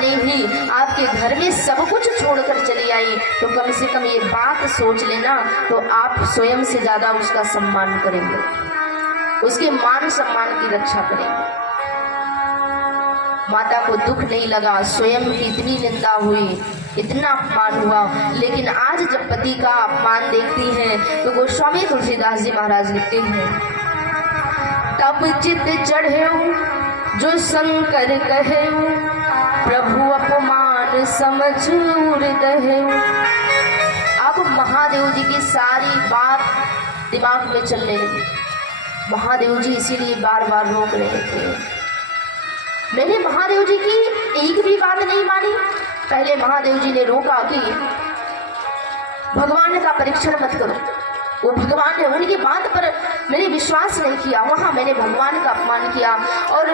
माने ही आपके घर में सब कुछ छोड़कर चली आई, तो कम से कम ये बात सोच लेना, तो आप स्वयं से ज्यादा उसका सम्मान करेंगे, उसके मान सम्मान की रक्षा करेंगे। माता को दुख नहीं लगा, स्वयं की इतनी निंदा हुई, इतना अपमान हुआ, लेकिन आज जब पति का अपमान देखती हैं तो गोस्वामी तुलसीदास जी महाराज लिखते हैं, तब चित चढ़े जो शंकर कहे, प्रभु अपमान समझ उर्दहे। अब महादेव जी की सारी बात दिमाग में चलने लगी। महादेव जी इसीलिए बार बार रोक रहे थे। मैंने महादेव जी की एक भी बात नहीं मानी। पहले महादेव जी ने रोका कि भगवान का परीक्षण मत करो, वो भगवान है, उनकी बात पर मैंने विश्वास नहीं किया, वहां मैंने भगवान का अपमान किया। और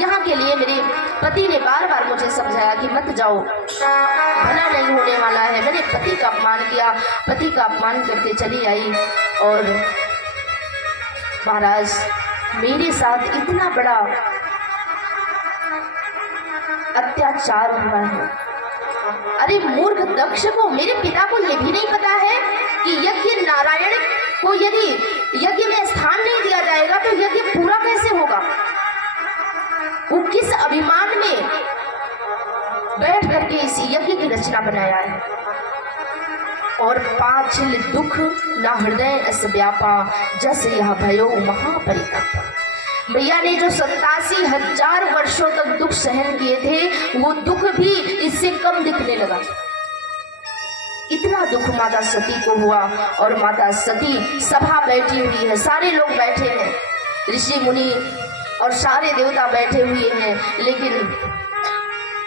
यहाँ के लिए मेरे पति ने बार बार मुझे समझाया कि मत जाओ, भला नहीं होने वाला है। मैंने पति का अपमान किया, पति का अपमान करके चली आई। और महाराज मेरे साथ इतना बड़ा अत्याचार हुआ है। अरे मूर्ख दक्ष को, मेरे पिता को यह भी नहीं पता है कि यज्ञ नारायण को यदि यज्ञ में स्थान नहीं दिया जाएगा तो यज्ञ पूरा कैसे होगा। वो किस अभिमान में बैठ करके इस यज्ञ की रचना बनाया है। और पाछिल दुख न हृदय अस व्यापा, जस यह भयो महापरिताप। भैया ने जो 87,000 वर्षों तक दुख सहन किए थे, वो दुख भी इससे कम दिखने लगा। इतना दुख माता सती को हुआ। और माता सती सभा बैठी हुई है, सारे लोग बैठे हैं, ऋषि मुनि और सारे देवता बैठे हुए हैं, लेकिन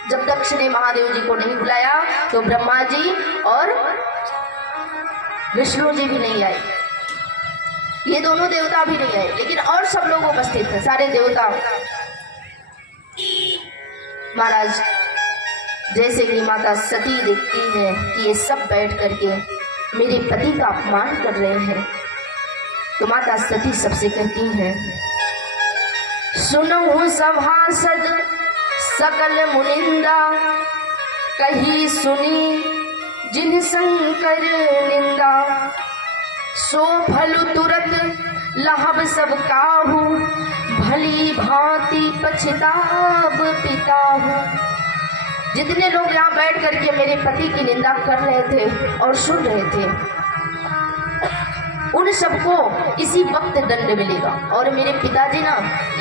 जब दक्ष ने महादेव जी को नहीं बुलाया तो ब्रह्मा जी और विष्णु जी भी नहीं आए, ये दोनों देवता भी नहीं आए, लेकिन और सब लोग उपस्थित थे, सारे देवता। महाराज जैसे ही माता सती देखती है कि ये सब बैठ करके मेरे पति का अपमान कर रहे हैं, तो माता सती सबसे कहती हैं, सुनहु सभासद सकल मुनिंदा, कही सुनी जिन शंकर निंदा। सो फल तुरत लाभ सब काहू, भली भांति पछताब पिताहू। जितने लोग यहाँ बैठ करके मेरे पति की निंदा कर रहे थे और सुन रहे थे, उन सबको इसी वक्त दंड मिलेगा। और मेरे पिताजी ना,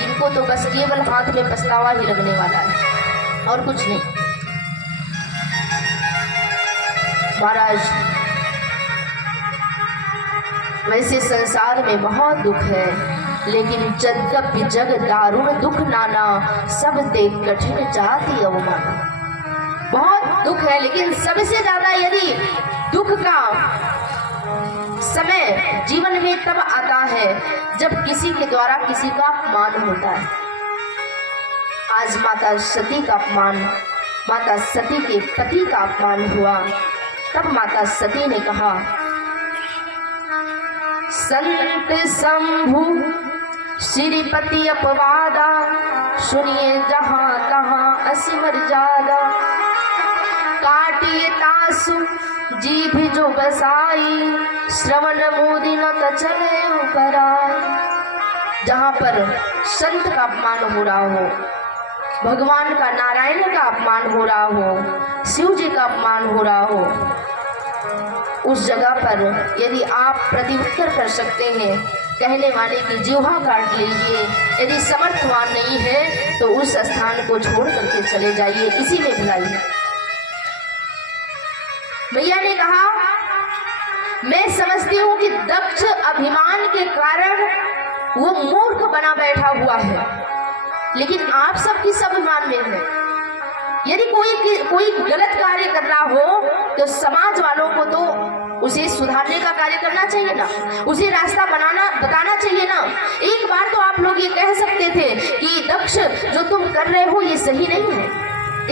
इनको तो बस केवल हाथ में पछतावा ही लगने वाला है और कुछ नहीं। महाराज वैसे संसार में बहुत दुख है, लेकिन यद्यपि जग दारुण दुख नाना, सब देख कठिन जाति अवमाना। बहुत दुख है, लेकिन सबसे ज्यादा यदि दुख का समय जीवन में तब आता है जब किसी के द्वारा किसी का अपमान होता है। आज माता सती का अपमान, माता सती के पति का अपमान हुआ। तब माता सती ने कहा, संत शंभु श्रीपति अपवादा, सुनिए जहां तहां असिमर जादा। काटिए तासु जीभ जो बसाई, श्रवण मोदी न चले कराई। जहां पर संत का अपमान हो रहा हो, भगवान का, नारायण का अपमान हो रहा हो, शिव जी का अपमान हो रहा हो, उस जगह पर यदि आप प्रत्युत्तर कर सकते हैं, कहने वाले की जीवा काट लीजिए। यदि समर्थवान नहीं है तो उस स्थान को छोड़ करके चले जाइए, इसी में भलाई है। भैया ने कहा, मैं समझती हूं कि दक्ष अभिमान के कारण वो मूर्ख बना बैठा हुआ है, लेकिन आप सब किस अभिमान में है। यदि कोई गलत कार्य कर रहा हो तो समाज वालों को तो उसे सुधारने का कार्य करना चाहिए ना, उसे रास्ता बताना चाहिए ना। एक बार तो आप लोग ये कह सकते थे कि दक्ष जो तुम कर रहे हो ये सही नहीं है,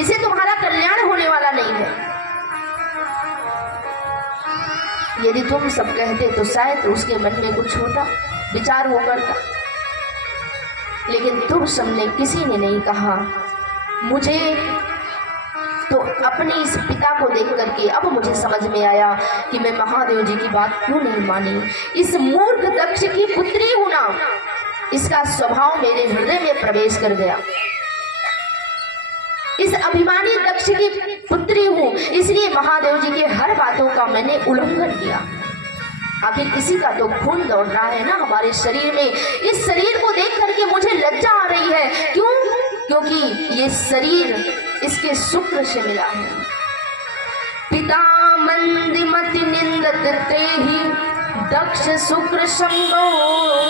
इसे तुम्हारा कल्याण होने वाला नहीं है। यदि तुम सब कहते तो शायद उसके मन में कुछ होता, विचार हो करता, लेकिन तुम सबने किसी ने नहीं कहा। मुझे तो अपने इस पिता को देख करके अब मुझे समझ में आया कि मैं महादेव जी की बात क्यों नहीं मानी। इस मूर्ख दक्ष की पुत्री हूं ना, इसका स्वभाव मेरे हृदय में प्रवेश कर गया। इस अभिमानी दक्ष की पुत्री हूं, इसलिए महादेव जी के हर बातों का मैंने उल्लंघन किया। आखिर इसी का तो खून दौड़ रहा है ना हमारे शरीर में। इस शरीर को देख करके मुझे लज्जा आ रही है। क्यों? क्योंकि ये शरीर इसके शुक्र से मिला है। पिता मंदिमति निंदत तेहि, दक्ष शुक्र संगो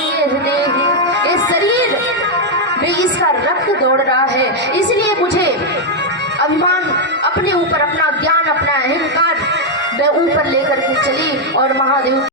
ये देहि। ये शरीर में इसका रक्त दौड़ रहा है, इसलिए मुझे अभिमान, अपने ऊपर अपना ज्ञान, अपना अहंकार मैं ऊपर लेकर के चली और महादेव